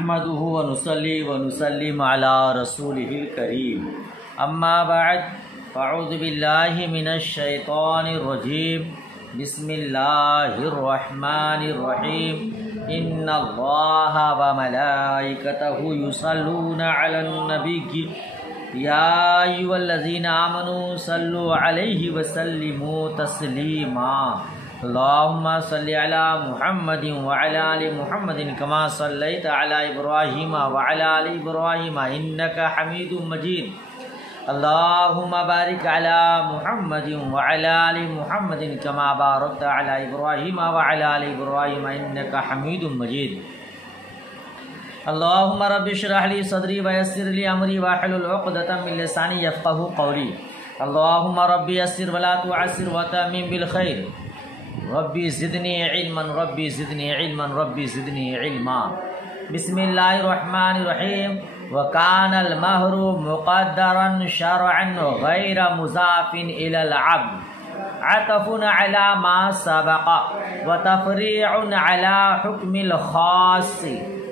نحمده ونصلي ونسلم على رسوله الكريم اما بعد فاعوذ بالله من الشيطان الرجيم بسم الله الرحمن الرحيم ان الله وملائكته يصلون على النبي يا ايها الذين آمنوا صلوا عليه وسلموا تسليما اللهم صل على محمد وعلى آل محمد كما صليت على إبراهيم وعلى آل إبراهيم إنك حميد مجيد اللهم بارك على محمد وعلى آل محمد كما باركت على إبراهيم وعلى آل إبراهيم إنك حميد مجيد اللهم رب اشرح لي صدري ويسر لي أمري واحلل عقدة من لساني يفقهوا قولي اللهم رب يسر ولا تعسر وتمم بالخير ربی زدنی علما ربی زدنی علما ربی زدنی علما بسم اللہ الرحمن الرحیم وکان المہر مقدرا شرعا غیر مضاف الى العبد عطف على ما سبق وتفریع على حکم الخاص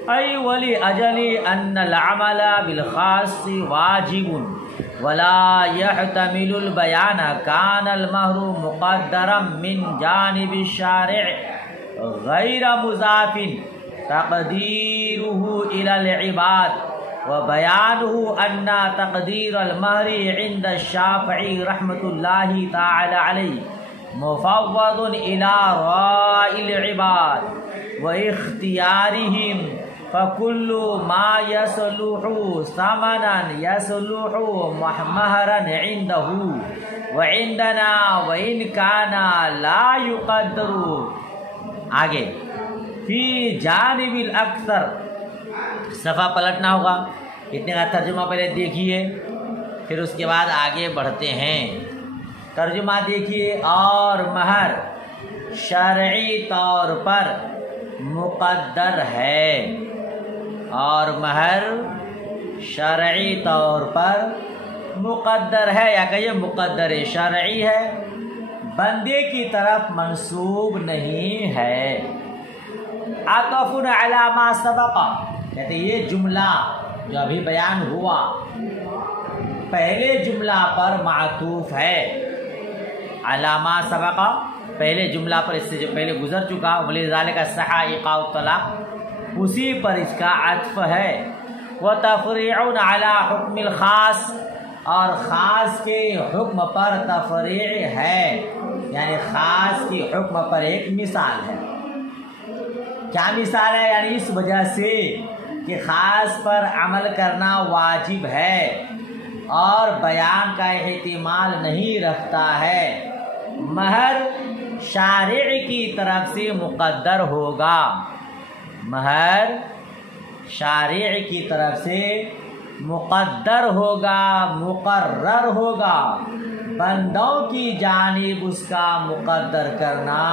ای ولی اجلی ان العمل بالخاص واجب ولا يحتمل البيان كان المهر مقدرا من جانب الشارع غير مضاف تقديره إلى العباد وبيانه أن تقدير المهر عند الشافعي رحمة الله تعالى عليه مفوض إلى رأي العباد واختيارهم فكل ما يصلح ثمنا يصلح مهرا عنده وعندنا وإن كان لا يقدر آگے فی جانب الاکثر صفحہ پلٹنا ہوگا اتنے کا ترجمہ پہلے دیکھیے پھر اس کے بعد آگے بڑھتے ہیں ترجمہ دیکھیے اور مہر شرعی طور پر مقدر ہے اور مہر شرعی طور پر مقدر ہے یا کہیے مقدر شرعی ہے بندے کی طرف منسوب نہیں ہے عطف علی ما سبق کہتے یہ جملہ جو ابھی بیان ہوا پہلے جملہ پر معطوف ہے علی ما سبق پہلے جملہ پر اس سے جو پہلے گزر چکا ولذالک صح ایقاع الطلاق اسی پر اس کا عطف ہے وتفریع علی حکم الخاص اور خاص کے حکم پر تفریع ہے یعنی خاص کی حکم پر ایک مثال ہے کیا مثال ہے یعنی اس وجہ سے کہ خاص پر عمل کرنا واجب ہے اور بیان کا احتمال نہیں رکھتا ہے مہر شارع کی طرف سے مقدر ہوگا مہر شارع کی طرف سے مقدر ہوگا مقرر ہوگا بندوں کی جانب اس کا مقدر کرنا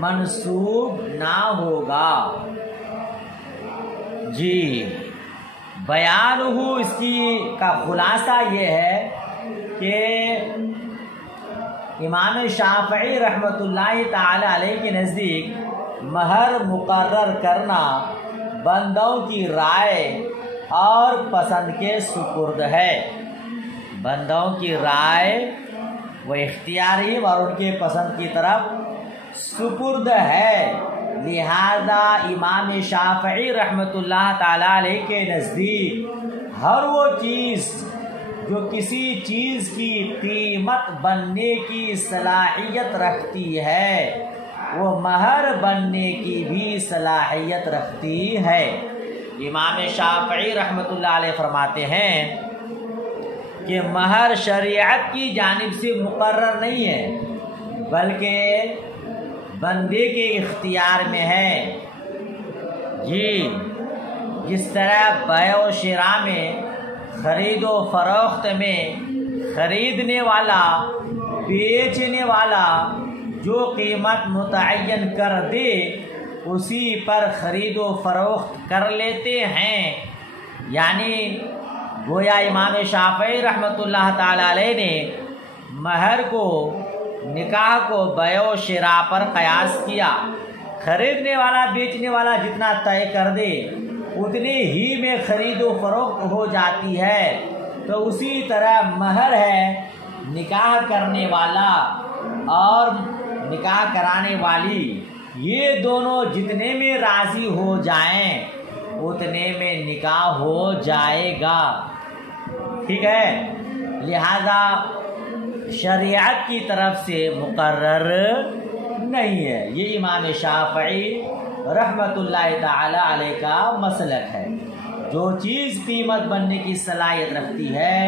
منسوب نہ ہوگا جی بیان ہو اس کی کا خلاصہ یہ ہے کہ امام شافعی رحمۃ اللہ تعالی علیہ کے نزدیک مہر مقرر کرنا بندوں کی رائے اور پسند کے سپرد ہے بندوں کی رائے و اختیاری اور ان کے پسند کی طرف سپرد ہے لہذا امام شافعی رحمۃ اللہ تعالی علیہ کے نزدیک ہر وہ چیز جو کسی چیز کی قیمت بننے کی صلاحیت رکھتی ہے وہ مہر بننے کی بھی صلاحیت رکھتی ہے امام شافعی رحمۃ اللہ علیہ فرماتے ہیں کہ مہر شریعت کی جانب سے مقرر نہیں ہے بلکہ بندے کے اختیار میں ہے جی جس طرح بیع و شراء میں خرید و فروخت میں خریدنے والا بیچنے والا جو قیمت متعین کر دے اسی پر خرید و فروخت کر لیتے ہیں یعنی گویا امام شافعی رحمۃ اللہ تعالی علیہ نے مہر کو نکاح کو بیع و شراء پر قیاس کیا خریدنے والا بیچنے والا جتنا طے کر دے اتنے ہی میں خرید و فروخت ہو جاتی ہے۔ تو اسی طرح مہر ہے نکاح کرنے والا اور نکاح کرانے والی، یہ دونوں جتنے میں راضی ہو جائیں اتنے میں نکاح ہو جائے گا، ٹھیک ہے۔ لہذا شریعت کی طرف سے مقرر نہیں ہے۔ یہ امام شافعی رحمۃ اللہ تعالی علیہ کا مسلک ہے۔ جو چیز قیمت بننے کی صلاحیت رکھتی ہے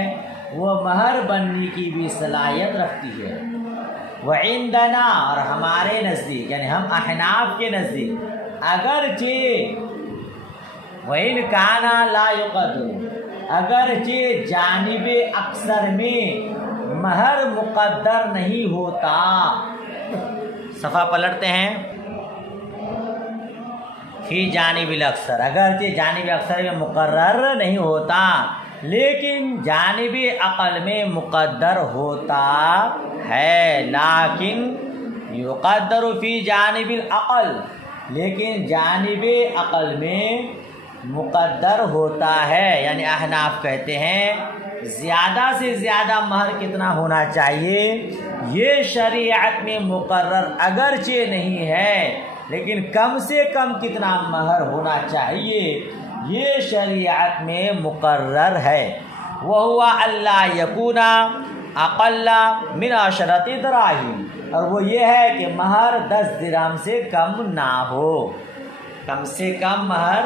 وہ مہر بننے کی بھی صلاحیت رکھتی ہے۔ وعندنا، اور ہمارے نزدیک یعنی ہم احناف کے نزدیک، اگرچہ وَإِنْ كَانَ لَا يُقَدَّرُ، اگرچہ جانب اکثر میں مہر مقدر نہیں ہوتا۔ صفحہ پلٹتے ہیں، فی جانب الاکثر، اگرچہ جانب اکثر میں مقرر نہیں ہوتا لیکن جانب عقل میں مقدر ہوتا ہے، لیکن یقدر فی جانب العقل، لیکن جانب عقل میں مقدر ہوتا ہے۔ یعنی احناف کہتے ہیں زیادہ سے زیادہ مہر کتنا ہونا چاہیے یہ شریعت میں مقرر اگرچہ نہیں ہے لیکن کم سے کم کتنا مہر ہونا چاہیے یہ شریعت میں مقرر ہے۔ وَهُوَ أَلَّا يَكُونَ أَقَلَّ مِنْ 10 دراہم، اور وہ یہ ہے کہ مہر 10 درہم سے کم نہ ہو۔ کم سے کم مہر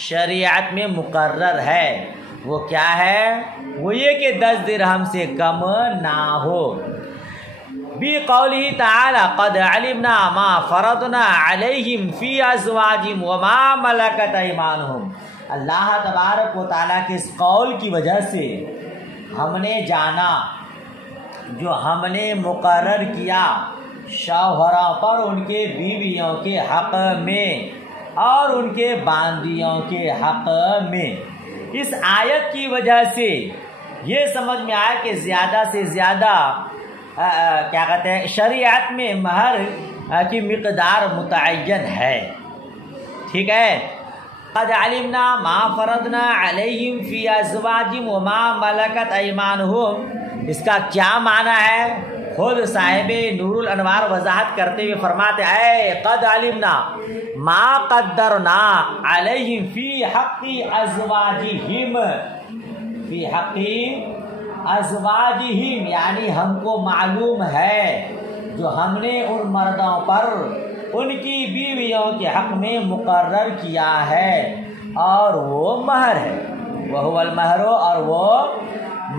شریعت میں مقرر ہے، وہ کیا ہے؟ وہ یہ کہ 10 درہم سے کم نہ ہو۔ بِقَوْلِهِ تَعَالَى قَدْ عَلِمْنَا مَا فَرَضْنَا عَلَيْهِمْ فِي أَزْوَاجِهِمْ وَمَا مَلَكَتْ أَيْمَانُهُمْ، اللہ تبارک و تعالیٰ کے اس قول کی وجہ سے ہم نے جانا جو ہم نے مقرر کیا شوہروں پر ان کے بیویوں کے حق میں اور ان کے باندیوں کے حق میں۔ اس آیت کی وجہ سے یہ سمجھ میں آیا کہ زیادہ سے زیادہ کیا کہتے ہیں شریعت میں مہر کی مقدار متعین ہے، ٹھیک ہے۔ قد علمنا ما فرضنا علیہم فی ازواجہم وما ملکت ایمانہم، اس کا کیا معنی ہے؟ خود صاحب نور الانوار وضاحت کرتے ہوئے فرماتے ہیں قد علمنا ما قدرنا علیہم فی حق ازواجہم، فی حق ازواجہم یعنی ہم کو معلوم ہے جو ہم نے ان مردوں پر ان کی بیویوں کے حق میں مقرر کیا ہے، اور وہ مہر ہے۔ وَهُوَ الْمَهْرُ، اور وہ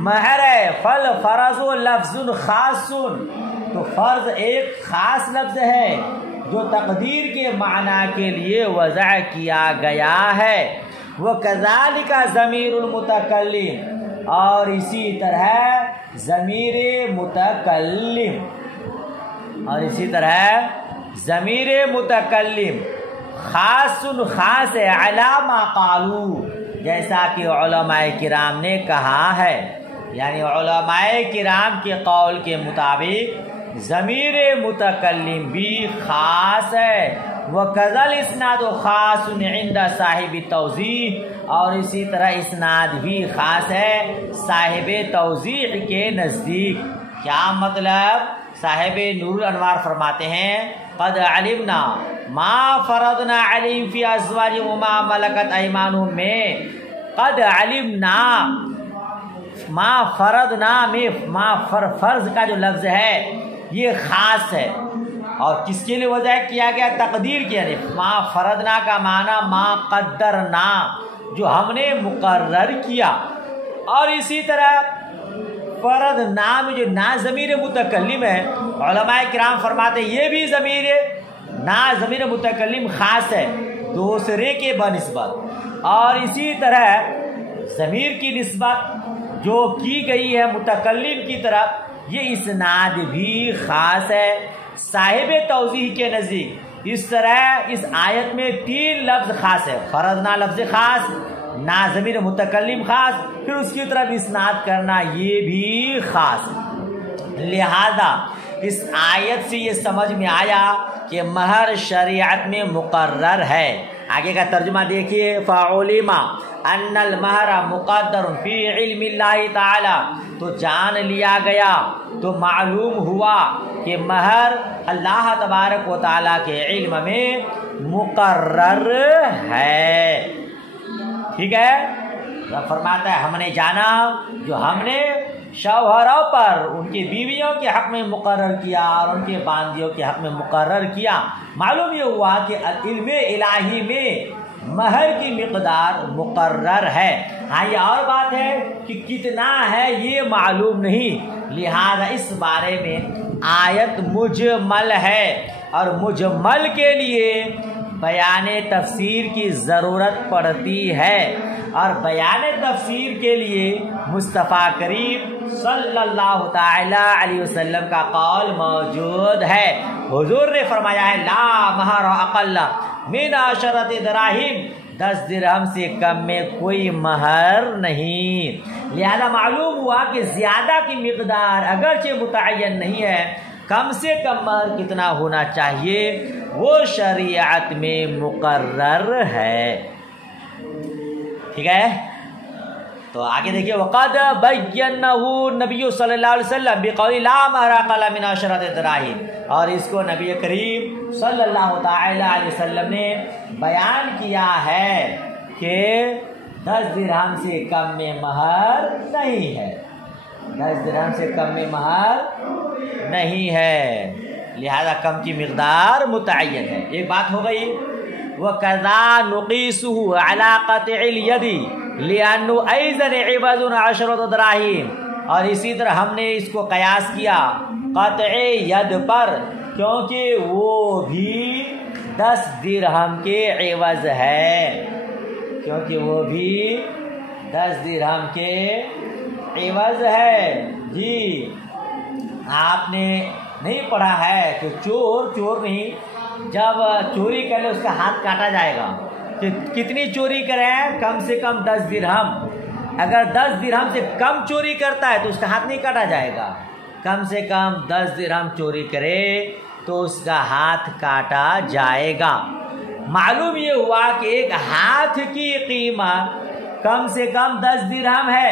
مہر ہے۔ فَالْفَرَضُ لَفْظٌ خَاصٌ، تو فرض ایک خاص لفظ ہے جو تقدیر کے معنی کے لیے وضع کیا گیا ہے۔ وَكَذَلِكَ ضمیر المتکلم، اور اسی طرح ضمیر متکلم، اور اسی طرح ضمیر متکلم خاص خاص ہے علی ما قالو، جیسا کہ علماء کرام نے کہا ہے، یعنی علماء کرام کے قول کے مطابق ضمیر متکلم بھی خاص ہے۔ وَكَذَا الْإِسْنَادُ خَاصٌ عِنْدَ صاحب توضیح، اور اسی طرح اسناد بھی خاص ہے صاحب توضیح کے نزدیک۔ کیا مطلب؟ صاحب نور الانوار فرماتے ہیں قد علمنا ما فرضنا علیہم فی ازواجہم وما ملکت ایمانہم میں قد علمنا ما فرضنا میں ما فرض کا جو لفظ ہے یہ خاص ہے، اور کس کے لیے وضع کیا گیا؟ تقدیر کے لیے۔ ما فرضنا کا معنی ما قدرنا، جو ہم نے مقرر کیا، اور اسی طرح فرض نام جو نا ضمیر متکلم ہے علماء کرام فرماتے ہیں یہ بھی ضمیر متکلم خاص ہے دوسرے کے بنسبت، اور اسی طرح ضمیر کی نسبت جو کی گئی ہے متکلم کی طرف یہ اسناد بھی خاص ہے صاحب توضیح کے نزدیک۔ اس طرح اس آیت میں 3 لفظ خاص ہے، فرضنا لفظ خاص، نا ضمیر متکلم خاص، پھر اس کی طرف اسناد کرنا یہ بھی خاص۔ لہذا اس آیت سے یہ سمجھ میں آیا کہ مہر شریعت میں مقرر ہے، آگے کا ترجمہ دیکھیے، فَعُلِمَ أَنَّ الْمَهْرَ مُقَدَّرٌ فِي عِلْمِ اللَّهِ تَعَالَى، تو جان لیا گیا، تو معلوم ہوا کہ مہر اللہ تبارک و تعالیٰ کے علم میں مقرر ہے۔ ٹھیک ہے، فرماتا ہے ہم نے جانا جو ہم نے شوہروں پر ان کی بیویوں کے حق میں مقرر کیا اور ان کے باندیوں کے حق میں مقرر کیا، معلوم یہ ہوا کہ علم الہی میں مہر کی مقدار مقرر ہے۔ ہاں یہ اور بات ہے کہ کتنا ہے یہ معلوم نہیں، لہذا اس بارے میں آیت مجمل ہے، اور مجمل کے لیے بیان تفسیر کی ضرورت پڑتی ہے، اور بیان تفسیر کے لیے مصطفیٰ کریم صلی اللہ تعالی علیہ وسلم کا قول موجود ہے۔ حضور نے فرمایا ہے لا مہر اقل من 10 دراہم، 10 درہم سے کم میں کوئی مہر نہیں۔ لہذا معلوم ہوا کہ زیادہ کی مقدار اگرچہ متعین نہیں ہے، کم سے کم مہر کتنا ہونا چاہیے وہ شریعت میں مقرر ہے۔ ٹھیک ہے، تو آگے دیکھیے، وقد بینہ نبی صلی اللہ علیہ وسلم بقول لا مہر اقل من 10 دراہم، اور اس کو نبی کریم صلی اللہ تعالی علیہ وسلم نے بیان کیا ہے کہ 10 درہم سے کم میں مہر نہیں ہے، 10 درہم سے کم میں مہر نہیں ہے، لہذا کم کی مقدار متعین ہے۔ ایک بات ہو گئی، وَكَذَا نُقِيسُهُ عَلَىٰ قَطْعِ الْيَدِ لِأَنَّهُ أَيْضًا عِوَضٌ 10 دراہم، اور اسی طرح ہم نے اس کو قیاس کیا قطع ید پر، کیونکہ وہ بھی 10 درہم کے عوض ہے، کیونکہ وہ بھی 10 درہم کے عوض ہے۔ جی آپ نے نہیں پڑھا ہے کہ چور نہیں، جب چوری کر لے اس کا ہاتھ کاٹا جائے گا، کہ کتنی چوری کرے، کم سے کم 10 درہم، اگر 10 درہم سے کم چوری کرتا ہے تو اس کا ہاتھ نہیں کاٹا جائے گا، کم سے کم 10 درہم چوری کرے تو اس کا ہاتھ کاٹا جائے گا۔ معلوم یہ ہوا کہ ایک ہاتھ کی قیمت کم سے کم 10 درہم ہے۔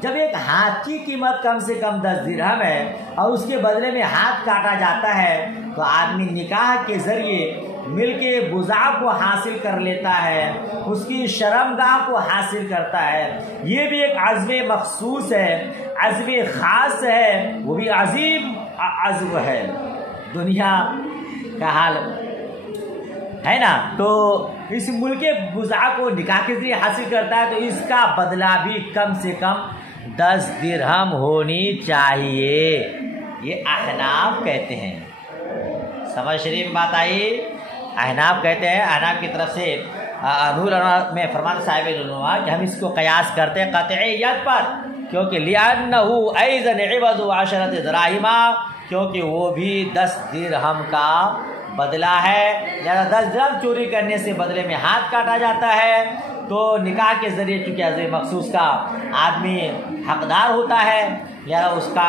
جب ایک ہاتھ کی قیمت کم سے کم 10 درہم ہے اور اس کے بدلے میں ہاتھ کاٹا جاتا ہے، تو آدمی نکاح کے ذریعے مل کے بزا کو حاصل کر لیتا ہے، اس کی شرمگاہ کو حاصل کرتا ہے۔ یہ بھی ایک عزم مخصوص ہے، عزم خاص ہے، وہ بھی عظیم عزم ہے۔ دنیا کا حال ہے نا، تو اس ملک بزا کو نکاح کے ذریعے حاصل کرتا ہے، تو اس کا بدلہ بھی کم سے کم 10 درہم ہونی چاہیے، یہ احناف کہتے ہیں۔ سمجھ شریف بات آئی، احناف کہتے ہیں، احناف کی طرف سے نور میں فرماتے صاحب نورا کہ ہم اس کو قیاس کرتے ہیں قطعیت پر، کیونکہ لِأَنَّهُ أَيْضًا عِوَضُ 10 دراہم، کیونکہ وہ بھی 10 درہم کا بدلہ ہے۔ لہذا 10 درہم چوری کرنے سے بدلے میں ہاتھ کاٹا جاتا ہے، تو نکاح کے ذریعے چونکہ عزم مخصوص کا آدمی حقدار ہوتا ہے، لہذا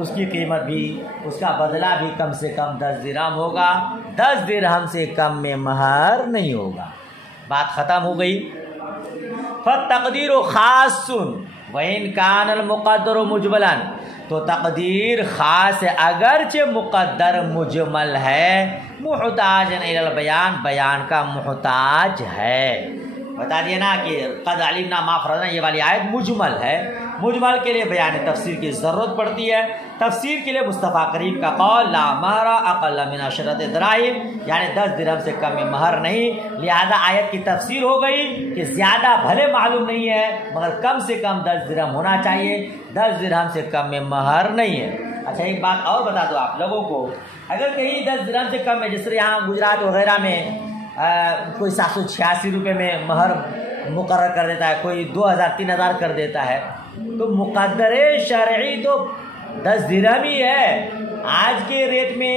اس کی قیمت بھی، اس کا بدلہ بھی کم سے کم 10 درہم ہوگا، 10 درہم سے کم میں مہر نہیں ہوگا۔ بات ختم ہو گئی۔ فالتقدیر خاص وإن كان المقدر مجملا، تو تقدیر خاص اگرچہ مقدر مجمل ہے، محتاج الی البیان، بیان کا محتاج ہے۔ بتا دیا نا کہ قد علمنا ما فرضنا، یہ والی آیت مجمل ہے، مجمل کے لیے بیان تفسیر کی ضرورت پڑتی ہے۔ تفسیر کے لیے مصطفیٰ کریم کا قول لا مہر اقل من 10 دراہم، یعنی 10 درہم سے کم میں مہر نہیں، لہذا آیت کی تفسیر ہو گئی کہ زیادہ بھلے معلوم نہیں ہے مگر کم سے کم 10 درہم ہونا چاہیے، 10 درہم سے کم میں مہر نہیں ہے۔ اچھا ایک بات اور بتا دو آپ لوگوں کو، اگر کہیں 10 درہم سے کم ہے، جس طرح یہاں گجرات وغیرہ میں کوئی 786 روپے میں مہر مقرر کر دیتا ہے، کوئی 2000 3000 کر دیتا ہے، تو مقدر شرعی تو 10 درہم ہی ہے۔ آج کے ریٹ میں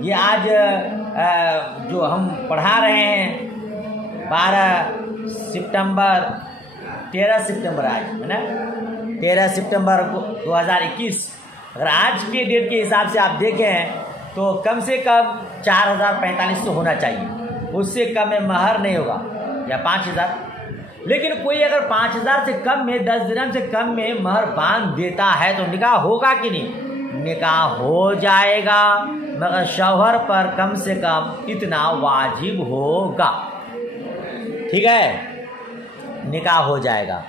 یہ آج جو ہم پڑھا رہے ہیں 12 سپتمبر 13 سپتمبر آج ہے نا، 13 سپتمبر 2021، اگر آج کے ڈیٹ کے حساب سے آپ دیکھیں تو کم سے کم 4045 تو ہونا چاہیے، اس سے کم میں مہر نہیں ہوگا، یا 5000۔ لیکن کوئی اگر 5000 سے کم میں 10 درہم سے کم میں مہر باندھ دیتا ہے تو نکاح ہوگا کہ نہیں؟ نکاح ہو جائے گا، مگر شوہر پر کم سے کم اتنا واجب ہوگا، ٹھیک ہے، نکاح ہو جائے گا۔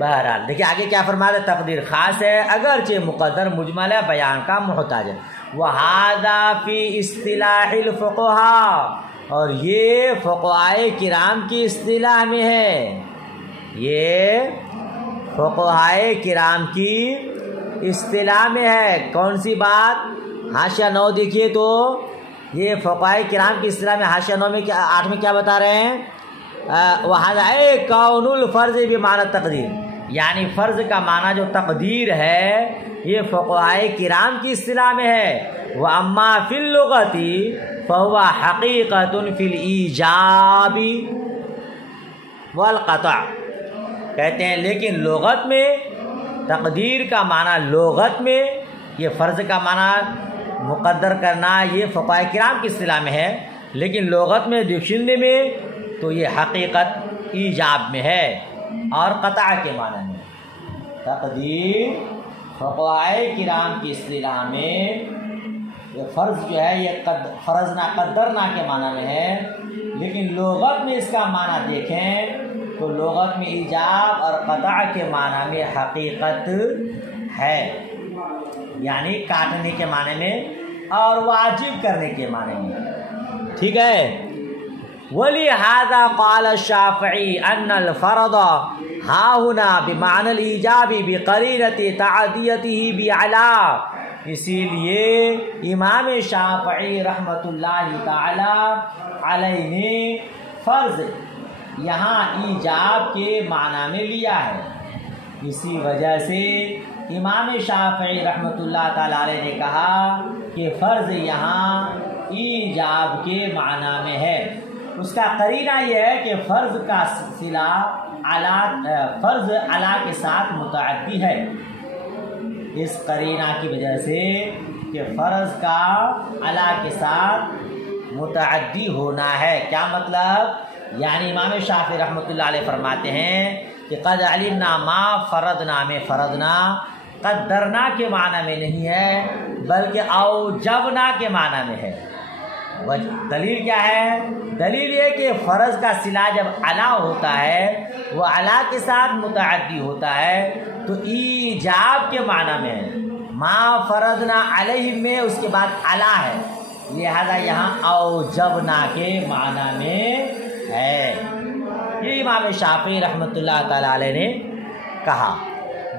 بہرحال دیکھیں آگے کیا فرماتے، تقدیر خاص ہے اگرچہ مقدر مجمل ہے، بیان کا محتاج ہے۔ وَهَذَا فِي اصطلاح الفقہاء، اور یہ فقہائے کرام کی اصطلاح میں ہے، یہ فقہائے کرام کی اصطلاح میں ہے۔ کون سی بات؟ حاشیہ 9 دیکھیے تو یہ فقہائے کرام کی اصطلاح میں حاشیہ 9 میں 8 میں کیا بتا رہے ہیں؟ وَهَذَا كَوْنُ الْفَرْضِ بِمَعْنَى التَّقْدِيرِ، یعنی فرض کا معنی جو تقدیر ہے یہ فقہائے کرام کی اصطلاح میں ہے۔ وَأَمَّا فِي اللُّغَةِ فَهُوَ حَقِيقَةٌ فِي الْإِيجَابِ وَالْقَطْعِ، کہتے ہیں لیکن لغت میں تقدیر کا معنی، لغت میں یہ فرض کا معنی مقدر کرنا یہ فقہائے کرام کی اصطلاح میں ہے، لیکن لغت میں ڈکشنری میں تو یہ حقیقت ایجاب میں ہے اور قطع کے معنی میں۔ تقدیر فقہائے کرام کی اصطلاح میں یہ فرض جو ہے یہ فرضنا قدرنا کے معنی میں ہے، لیکن لغت میں اس کا معنی دیکھیں تو لغت میں ایجاب اور قطع کے معنی میں حقیقت ہے، یعنی کاٹنے کے معنی میں اور واجب کرنے کے معنی میں، ٹھیک ہے۔ وَلِهَذَا قَالَ الشَّافِعِي أَنَّ الْفَرْضَ هَا هُنَا بِمَعْنَى الْإِيجَابِ بِقَرِينَةِ تَعْدِيَتِهِ بِعَلَى، اسی لیے امام شافعی رحمۃ اللہ تعالی علیہ نے فرض یہاں ایجاب کے معنی میں لیا ہے، اسی وجہ سے امام شافعی رحمۃ اللہ تعالی علیہ نے کہا کہ فرض یہاں ایجاب کے معنی میں ہے۔ اس کا قرینہ یہ ہے کہ فرض کا صلہ فرض علی کے ساتھ متعدی ہے، اس قرینہ کی وجہ سے کہ فرض کا علی کے ساتھ متعدی ہونا ہے۔ کیا مطلب؟ یعنی امام شافعی رحمۃ اللہ علیہ فرماتے ہیں کہ قد علمنا ما فرضنا میں فرضنا قدرنا کے معنی میں نہیں ہے بلکہ اوجبنا کے معنی میں ہے۔ دلیل کیا ہے؟ دلیل یہ کہ فرض کا صلہ جب علا ہوتا ہے وہ علا کے ساتھ متعدی ہوتا ہے تو ایجاب کے معنی میں ہے، ما فرضنا علیہ میں اس کے بعد علا ہے، لہذا یہاں اوجبنا کے معنی میں ہے، یہ امام شافعی رحمۃ اللہ تعالی علیہ نے کہا۔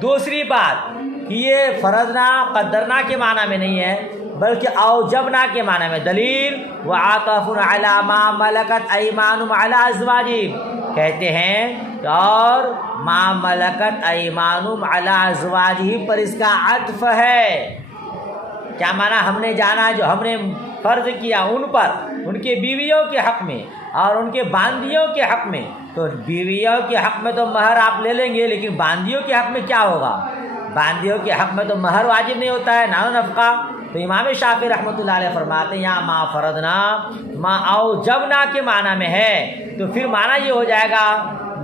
دوسری بات کہ یہ فرضنا قدرنا کے معنی میں نہیں ہے بلکہ اوجبنا کے معنی میں۔ دلیل وعاطف علی ما ملکت ایمانہم علی ازواجہم، کہتے ہیں اور ما ملکت ایمانہم علی ازواجہم پر اس کا عطف ہے۔ کیا معنی؟ ہم نے جانا جو ہم نے فرض کیا ان پر، ان کے بیویوں کے حق میں اور ان کے باندیوں کے حق میں، تو بیویوں کے حق میں تو مہر آپ لے لیں گے، لیکن باندیوں کے حق میں کیا ہوگا؟ باندیوں کے حق میں تو مہر واجب نہیں ہوتا ہے، نان و نفقہ۔ تو امام شافعی رحمۃ اللہ علیہ فرماتے ہیں یہاں ما فرضنا ما اوجبنا کے معنی میں ہے، تو پھر معنی یہ ہو جائے گا،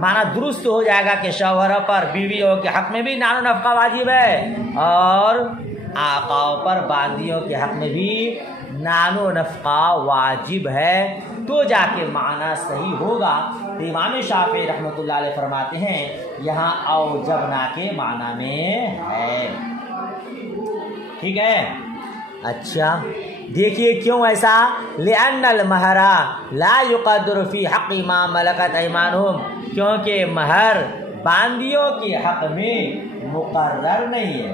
معنی درست ہو جائے گا کہ شوہر پر بیویوں کے حق میں بھی نان و نفقہ واجب ہے اور آقاؤں پر باندیوں کے حق میں بھی نان و نفقہ واجب ہے، تو جا کے معنی صحیح ہوگا۔ تو امام شافعی رحمۃ اللہ علیہ فرماتے ہیں یہاں اوجبنا کے معنی میں ہے، ٹھیک ہے۔ اچھا دیکھیے کیوں ایسا؟ لأن المہر لا يقدر فی حق ما ملکت ایمانہم، کیونکہ مہر باندیوں کے حق میں مقرر نہیں ہے،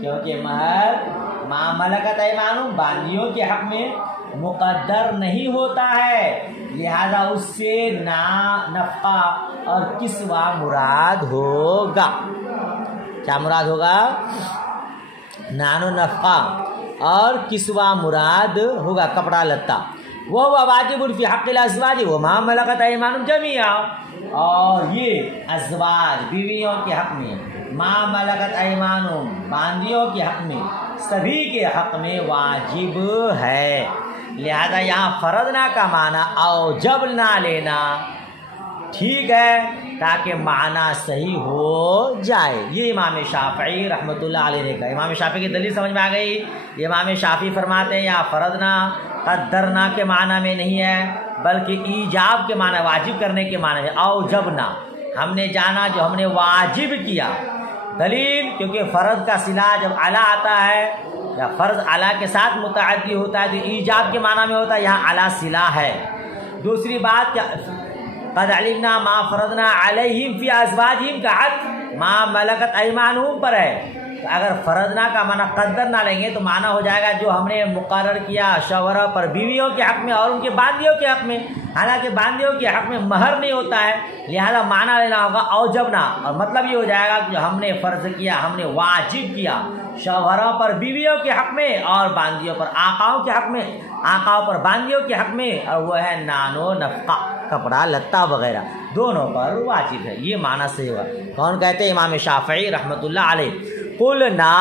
کیونکہ مہر ما ملکت ایمانہم باندیوں کے حق میں مقدر نہیں ہوتا ہے، لہذا اس سے نفقہ اور کسوہ مراد ہوگا۔ کیا مراد ہوگا؟ نان و نفقہ اور کسوہ مراد ہوگا، کپڑا لتا۔ وہ واجب فی حق الازواج وما ملکت ایمانہم جمیعا، اور یہ ازواج بیویوں کے حق میں، ما ملکت ایمانہم باندیوں کے حق میں، سبھی کے حق میں واجب ہے۔ لہذا یہاں فرضنا کا معنی اوجبنا لینا ٹھیک ہے تاکہ معنی صحیح ہو جائے. یہ امام شافعی رحمۃ اللہ علیہ نے کہا. امام شافعی کی دلیل سمجھ میں آ گئی. امام شافعی فرماتے ہیں یہاں فرضنا قدرنا کے معنی میں نہیں ہے بلکہ ایجاب کے معنی واجب کرنے کے معنی میں. اوجبنا ہم نے جانا جو ہم نے واجب کیا. دلیل کیونکہ فرض کا صلہ جب علی آتا ہے یا فرض علی کے ساتھ متعدی ہوتا ہے تو ایجاب کے معنی میں ہوتا ہے. یہاں علی صلہ ہے. دوسری بات کیا قد علمنا ما فرضنا علیہم فی ازواجہم کا عطف ما ملکت ایمانہم پر ہے. اگر فرضنا کا معنی قدر نہ لیں گے تو معنی ہو جائے گا جو ہم نے مقرر کیا شوہروں پر بیویوں کے حق میں اور ان کے باندیوں کے حق میں. حالانکہ باندیوں کے حق میں مہر نہیں ہوتا ہے لہذا معنی لینا ہوگا اوجبنا. اور مطلب یہ ہو جائے گا کہ جو ہم نے فرض کیا ہم نے واجب کیا شوہروں پر بیویوں کے حق میں اور باندیوں پر آقاؤں کے حق میں آقاؤں پر باندیوں کے حق میں اور وہ ہے نان و نفقہ کپڑا لتا وغیرہ دونوں پر واجب ہے. یہ معنی صحیح ہوا. کون کہتے ہیں؟ امام شافعی رحمۃ اللہ علیہ. قلنا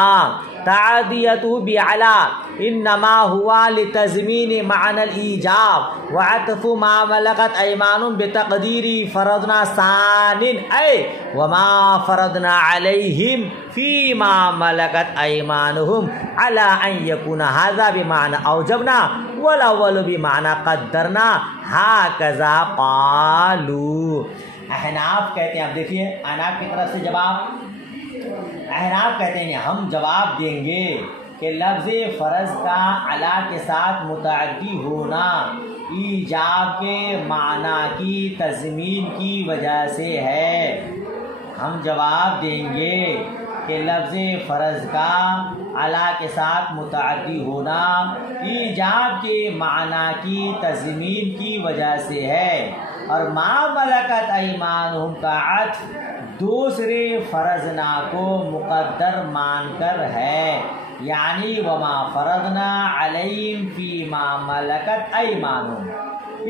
تعدیتہ بعلی انما ہوا لتضمین معنی الایجاب وعطف ما ملکت ایمانہم بتقدیر فرضنا ثان اے وما فرضنا علیہم فیما ملکت ایمانہم علی ان یکون ھذا بمعنی اوجبنا والاول بمعنی قدرنا ھکذا قالوا. احناف کہتے ہیں اب دیکھیے احناف کی طرف سے جواب. احناف کہتے ہیں ہم جواب دیں گے کہ لفظ فرض کا علی کے ساتھ متعدی ہونا ایجاب کے معنی کی تضمین کی وجہ سے ہے. ہم جواب دیں گے کہ لفظ فرض کا علی کے ساتھ متعدی ہونا ایجاب کے معنی کی تضمین کی وجہ سے ہے اور ما ملکت ایمانہم کا عطف دوسرے فرضنا کو مقدر مان کر ہے. یعنی وما فرضنا علیہم فیما ملکت ایمانہم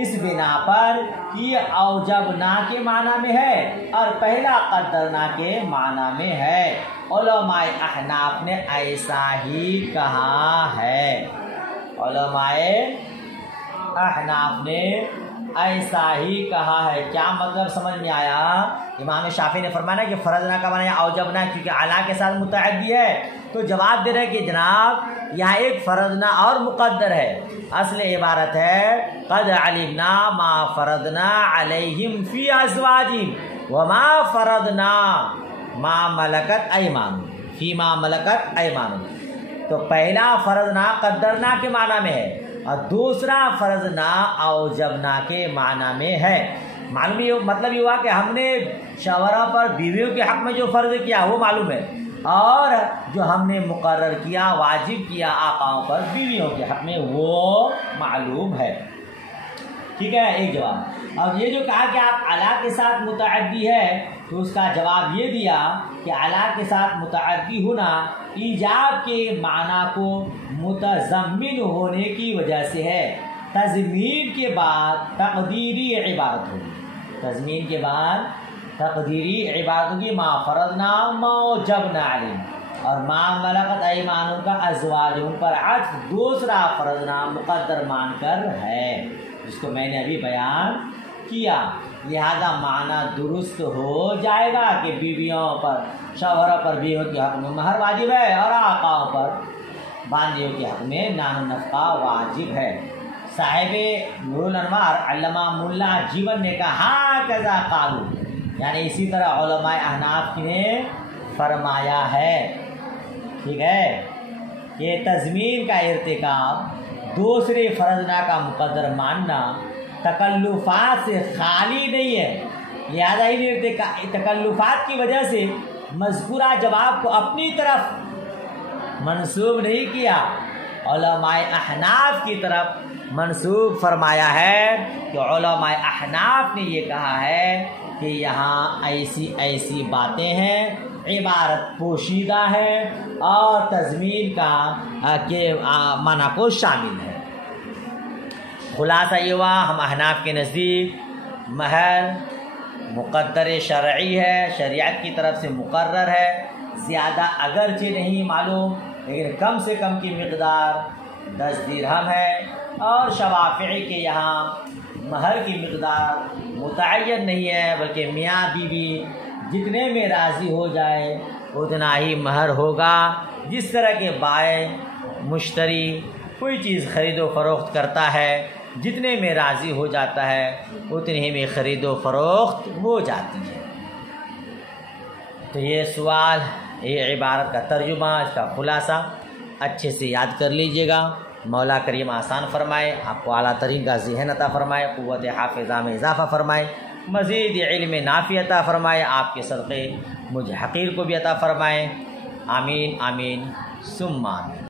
اس بنا پر یہ اوجبنا کے معنی میں ہے اور پہلا قدرنا کے معنی میں ہے. علماء احناف نے ایسا ہی کہا ہے. علماء احناف نے ایسا ہی کہا ہے. کیا مطلب سمجھ میں آیا؟ امام شافعی نے فرمایا کہ فرضنا کا معنی اوجبنا کیونکہ علی کے ساتھ متعدی ہے تو جواب دے رہے کہ جناب یہاں ایک فرضنا اور مقدر ہے. اصل عبارت ہے قد علمنا ما فرضنا علیہم فی ازواجہم وما فرضنا ما ملکت ایمانہم فی ما ملکت ایمانہم. تو پہلا فرضنا قدرنا کے معنی میں ہے اور دوسرا فرضنا اوجبنا کے معنی میں ہے. معلوم مطلب یہ ہوا کہ ہم نے شوہروں پر بیویوں کے حق میں جو فرض کیا وہ معلوم ہے اور جو ہم نے مقرر کیا واجب کیا آقاؤں پر بیویوں کے حق میں وہ معلوم ہے. ٹھیک ہے ایک جواب. اب یہ جو کہا کہ آپ علی کے ساتھ متعدی ہے تو اس کا جواب یہ دیا کہ علی کے ساتھ متعدی ہونا ایجاب کے معنی کو متضمن ہونے کی وجہ سے ہے. تضمین کے بعد تقدیری عبارت ہوگی. تضمین کے بعد تقدیری عبارت ہوگی ما فرضنا ما اوجبنا علیہم اور ما ملکت ایمانہم کا ازواجہم پر عطف دوسرا فرضنا مقدر مان کر ہے جس کو میں نے ابھی بیان کیا. لہذا معنی درست ہو جائے گا کہ بیویوں پر شوہروں پر بیویوں کے حق میں مہر واجب ہے اور آقاؤں پر باندیوں کے حق میں نان و نفقہ واجب ہے. صاحب نور الانوار علامہ ملا جیون نے کہا کذا قالو یعنی اسی طرح علماء احناف نے فرمایا ہے. ٹھیک ہے یہ تضمین کا ارتکاب دوسرے فرضنا کا مقدر ماننا تکلفات سے خالی نہیں ہے. لہذا ان تکلفات کی وجہ سے مذکورہ جواب کو اپنی طرف منسوب نہیں کیا علماء احناف کی طرف منسوب فرمایا ہے کہ علماء احناف نے یہ کہا ہے کہ یہاں ایسی باتیں ہیں عبارت پوشیدہ ہے اور تضمین کا کے معنی کو شامل ہے. خلاصہ یہ ہوا ہم احناف کے نزدیک مہر مقدر شرعی ہے شریعت کی طرف سے مقرر ہے. زیادہ اگرچہ نہیں معلوم لیکن کم سے کم کی مقدار 10 درہم ہے، اور شوافعی کے یہاں مہر کی مقدار متعین نہیں ہے، بلکہ میاں بیوی جتنے میں راضی ہو جائے اتنا ہی مہر ہوگا۔ جس طرح کے بائع مشتری کوئی چیز خرید و فروخت کرتا ہے، جتنے میں راضی ہو جاتا ہے اتنے ہی میں خرید و فروخت ہو جاتی ہے۔ تو یہ سوال، یہ عبارت کا ترجمہ، اس کا خلاصہ اچھے سے یاد کر لیجئے گا۔ مولا کریم آسان فرمائے، آپ کو اعلیٰ ترین کا ذہن عطا فرمائے، قوت حافظہ میں اضافہ فرمائے، مزید علم نافع عطا فرمائے، آپ کے صدقے مجھ حقیر کو بھی عطا فرمائے۔ آمین آمین ثم آمین۔